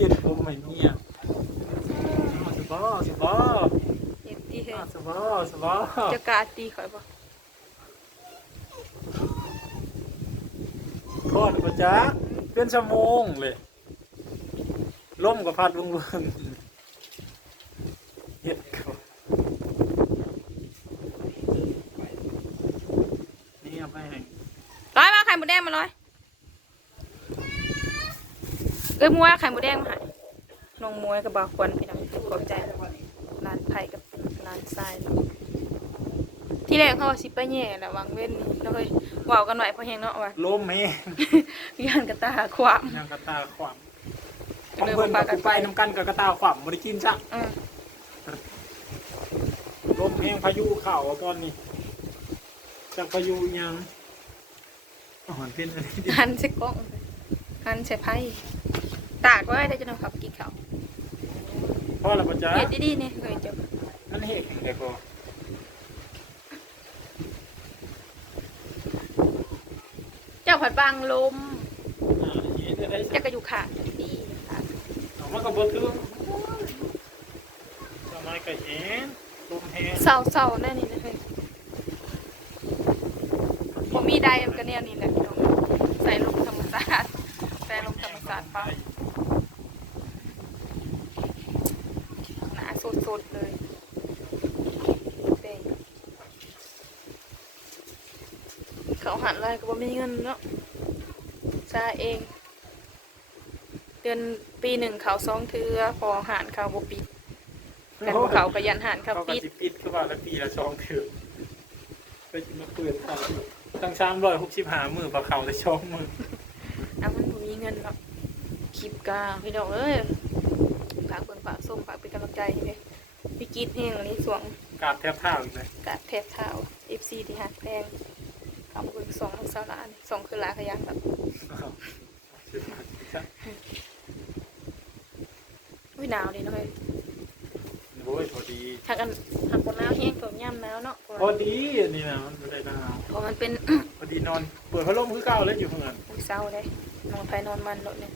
ช็ดผมไม่เนี่ยสบอสบอเห็นตีเฮ้ยสบอสบอจะกล้าตีข่อยบ่ทอดประจักเป็นชั่วโมงเลยล่มกับพัดวงเวิงเฮ็ดเขานี่เอาไปให้ร้อยมาไข่หมูแดงมาร้อย เอ้ยมวยไข่หมูแดงมาให้น้องมวยกับบาวควนพี่น้องขอบใจร้านไผ่กับร้านทรายเนาะที่แรกเขาว่าสิไปแย่แหละวางเว้นนี่เราเลยว่าวกันหน่อยเพราะแหงเนาะว่าล้มแม่ย่านกระตาความยังกระตาขวามเดินเพิ่นมาก็กันไปไปน้ำกันกับกระตาขวามบ่ได้กินจ้ะอืมลมแห้งพายุเข่าตอนนี้จากพายุยังอาหารเป็นอะไรดีหันใส่กล้องหันใส่ไพ่ ตากไว้ได้จะนำขับกินข้าวพ่อเราประจ้าเฮ็ดดีๆนี่เคยเจอนั่นเหตุแห่งใดก็เจ้าผัดบางลมอ่าเฮ็ดได้เจ้าก็อยู่ข้างดีค่ะเอามากับบ่ถึงทำไมก็เห็นลมแห้งเศร้าๆแน่นี่นะเฮ้ยผมมีไดมันก็แนวนี้แหละพี่น้องใส่ลมธรรมศาสตร์ใส่ลมธรรมศาสตร์ปั๊บหนาส ดๆเลยเด้งเขาหันอะไรก็บ่มีเงินเนาะซาเอง เดือนปีหนึ่งเขาสองเทือพอหารเขาบ่ปิดแต่พวกเขาก็ยันหารเขาเขาก็ปิดสิปิดคือว่าละปีละช่องเถือไปจะมาเปิดทางตั้งสามร้อยหกสิบห้ามือปลาเขาได้ช่องมืออะมันบ่มีเงินหรอกคลิปกาพี่น้องเอ้ยฝากเบิ่งฝากส่งฝากเป็นกำลังใจให้เด้ พี่กีดแห้งอันนี้สวงกราบแทบเท้าอีกเลยกาดแทบเท้า FC ที่หักแพงคำเบิ่งสองสาวหลานสองคือหลาขยันแบบอุ้ยหนาวดีเนาะเฮ้ยโอ้ยพอดีหักกันหักคนหนาวแห้งตัวย่ำหนาวเนาะเพราะพอว่าดีอันนี้นะมันไม่ได้หนาวเพราะมันเป็น พอดีนอนเปิดพัดลมคือเก่าเลยอยู่ข้างหลังอุ้ยเศร้าเลยนอนไปนอนมันโลดเนี่ย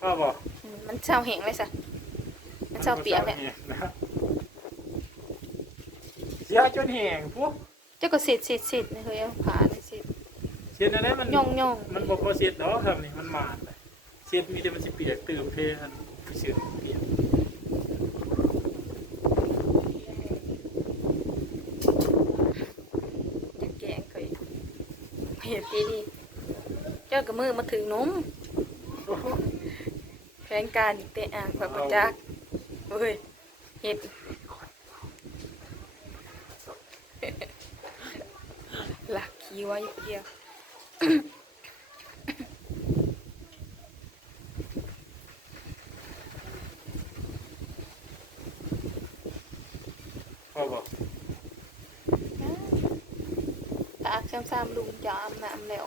พ่อบอกอืมมันเศร้าแห้งเลยสะมัน เศร้าเปียกเนี่ยเสียจนแห้งพวกเจ้าก็เสร็จเสร็จเสร็จนะเฮ้ยเอาผ่าเลยเสร็จเสียนั่นแหละมันย่องย่องมันบอกพอเสียดอกครับนี่มันมาดเลยเสียดมีแต่มันสิเปียกตื่นเพลอันเสียดเปียกจะแกงเคยเห็นดีดีเจ้ากับมือมาถึงนมแฟนการอีกเตะอ่างแบบประจักษ์ เฮ้ยเห็ดหลักขี้ไว้เดียวพ่อบอกตากซ้ำๆลุงจะอาบน้ำแล้ว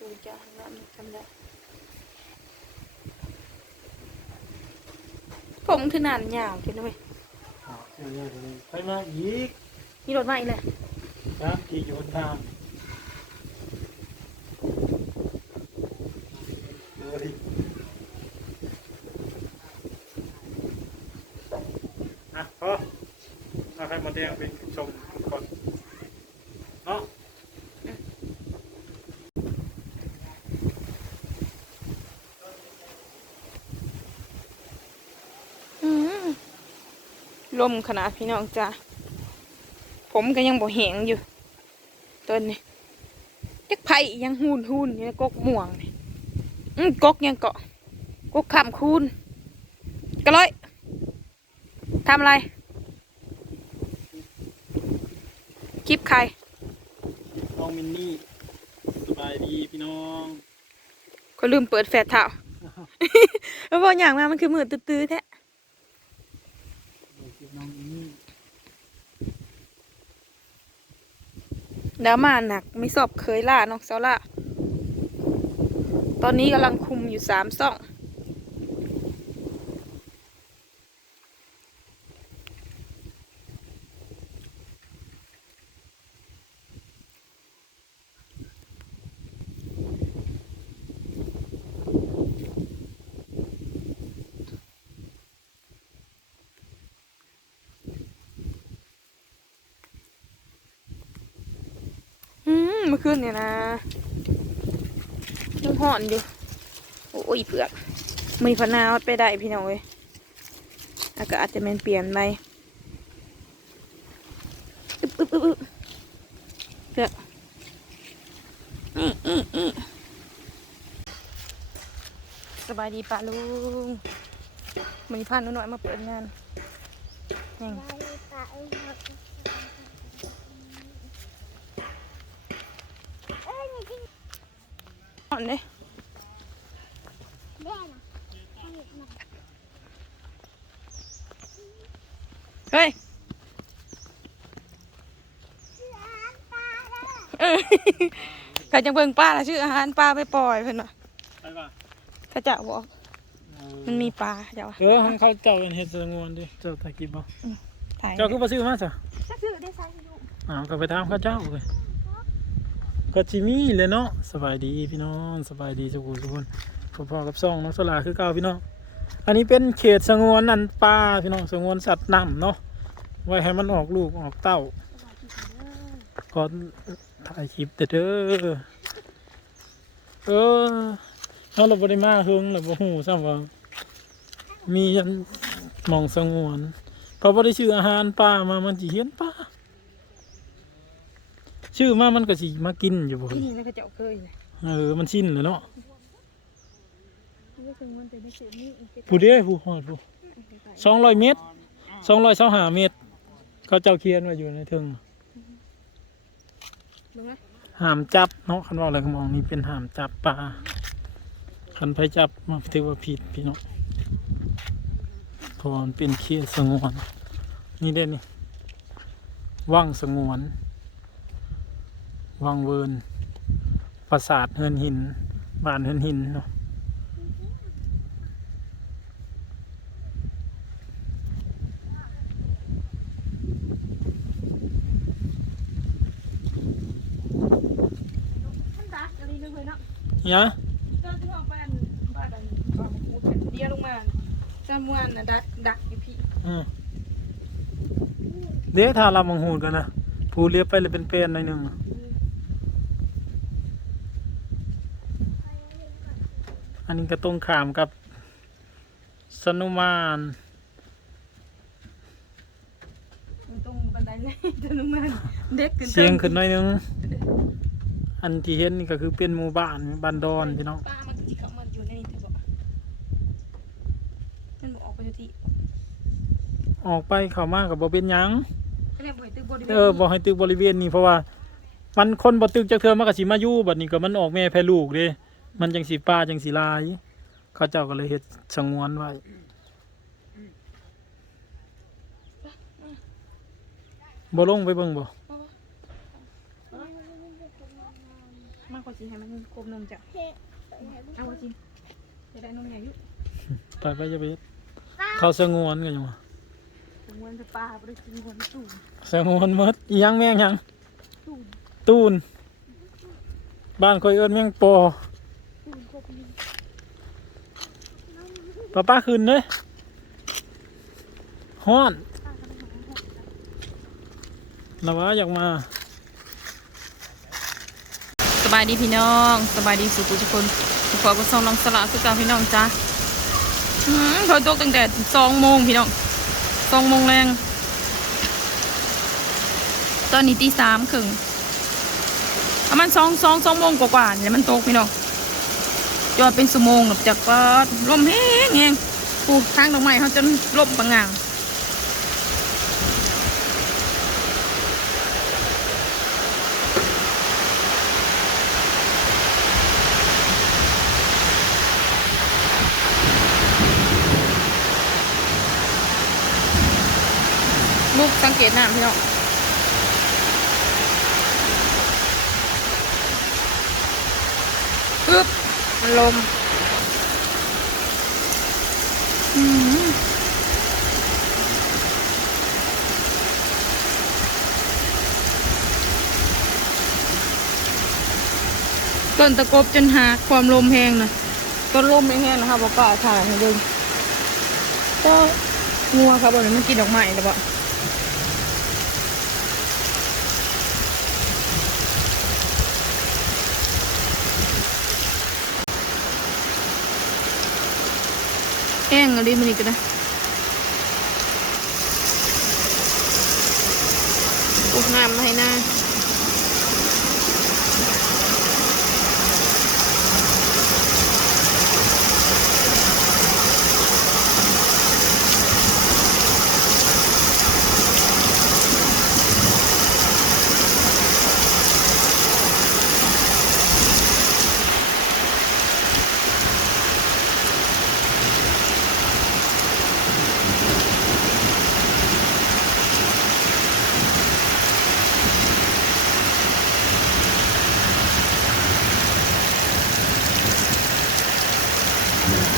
ลุงจะอาบน้ำจำได้ ผมคือนานยาวจังเลยอ๋อเสียเนี่ยตรงนี้ไปมาอีกมีรถมาอีกเลยครับที่อยู่บนทางโอ้ยอะพ่อเอาใครมาแดงเป็นชมก่อนเนาะ อืม ลมขนาดพี่น้องจ้าผมก็ยังบ่แหงอยู่ต้นนี้จักไผ่ยังหูนหูนอยู่ในกกม่วงนี่อืมกกยังเกาะกกขามคูนกระร้อยทำอะไร คลิปใครน้องมินนี่สบายดีพี่น้องก็ลืมเปิดแฟลชเท้าแล้วพออย่างมามันคือมือตื้อๆแท้ น้องนนี่แล้วมาหนักไม่สอบเคยล่าน้องเซาล่า ตอนนี้กำลังคุมอยู่สามซ่อง ขึ้นเนี่ยนะยังห่อนอยู่ โอ้ยเปลือกมีพนาวไปได้พี่น้องเว้ยอากาศจะเป็นเปลี่ยนไปอึบอึบอึบอึบเปลือกนี่นี่นี่สบายดีปะลุงมีพาหนูหน่อยมาเปิดงานยัง อนเลยเฮ้ยเออเขาจะเบิ่งป้าแล้วชื่ออาหารปลาไปปล่อยเพิ่นว่ะไปป่ะเขาจะบอกมันมีปลาเจ้าเออให้เขาเจ้าเป็นเห็ดสงวนดิเจ้าตะกี้บ่ถ่ายเจ้าคือบ่ซื้อมาซะจะซื้อได้ใส่ลูกอ้าวก็ไปถามเขาเจ้าเลย ก็จิมีเลยเนาะสบายดีพี่น้องสบายดีสุขุทุกคนพอๆกับซ่องน้องสลาคือเก่าพี่น้องอันนี้เป็นเขตสงวนนันปลาพี่น้องสงวนสัตว์น้ำเนาะไว้ให้มันออกลูกออกเต้าก็ถ่ายคลิปเด้อเด้อเออเราเราบริมาเฮงเราบ่หูซ้ำว่ามีอันมองสงวนพราะบ่ได้ชื่ออาหารปลามามันสิเห็นปลา ชื่อมามันก็สิมากินอยู่บ่ที่นี่แล้วเขาเจ้าเคยนะเออมันชินเลยเนาะไม่เคยมันแต่ไม่เคยนี่ผู้เด้ผู้ฮอดผู้สองร้อยเมตรสองร้อยเสาหาเมตร เขาเจ้าเขียนไว้อยู่ในเทิงดูไหมห้ามจับเนาะคันว่าอะไรก็มองนี่เป็นห้ามจับปลาคันไปจับมันถือว่าผิดพี่น้องเพราะว่ามันเป็นเขตสงวน นี่เด่นนี่ว่างสงวน ว่างเวินปราสาทเฮือนหิน บ้านเฮือนหินเนาะท่านรักอะไรนึงเลยเนาะเนี่ยเจ้าที่ห้องบ้านบ้านนั้นบ้านคูดเดียวลงมาจำวันนะดักดักอยู่พี่อืมเดี๋ยวถ้าเรามังหูดกันนะผู้เลียบไปเลยเป็นเป็นหน่อยหนึ่ง นนี้ก็ตรงขามกับสนุมานตรงบันไดนี่จนมันเด็กขึ้นเสียงขึ้นหน่อยหนึงอันที่เห็นนี่ก็คือเป็นหมู่บ้านบ้านดอนพี่น้องป้ามันที่เขามันอยู่ในนี่ถือว่ามันบอกออกไปที่ออกไปเข้ามากับบ่เป็นหยังก็เลยบ่อยตึกบริเวณเออบ่ให้ตึกบริเวณนี้เพราะว่า มันคนบ่ตึกจักเทื่อมันก็สิมาอยู่บัดนี้ก็มันออกแม่แพ้ลูกเด้ มันจังสิป้าจังสิลาย เขาเจ้าก็เลยเฮ็ดสงวนไว้บ่ลงไปเบิ่งบ่มากกว่าสิให้มันกลมนมจ้ะเอาว่าจริงจะได้นมใหญ่อยุไปไปจะไปเฮ็ดเขาสงวนกันยังวะถึงวันจะปลาไปกินวันตู้สงวนหมดอีหยังแม่งหยังตู้ตูนบ้านคอยเอิ้นแม่งปอ ตู้ครบนี่ ป้าป้าขึ้นเด้ฮ้อนละว่าอยากมา สบายดีพี่น้องสบายดีสุขุทุกคนทุกคนก็ส่งนองสละคือเกับพี่น้องจ้าอืมเขาตกตั้งแต่สองโมงพี่น้องสองโมงแรง ตอนนี้ตีสามครึ่งประมาณสองสองสองโมงกว่าๆเนี่ยมันตกพี่น้อง จอดเป็นสมงหลบจากก็ลมแห้งแห้งปลูกทางดอกไม้เขาจนลมปังงางลูกสังเกตหน้าพี่น้องปึ๊บ มันลมต้นตะกบจนหาความลมแห้งนะต้นลมไม่แห้งนะคะบอกกล้าถ่ายให้ดูก็งัวครับบอกเลยมันกินดอกไม้แต่บ อกห้งอะ Yeah.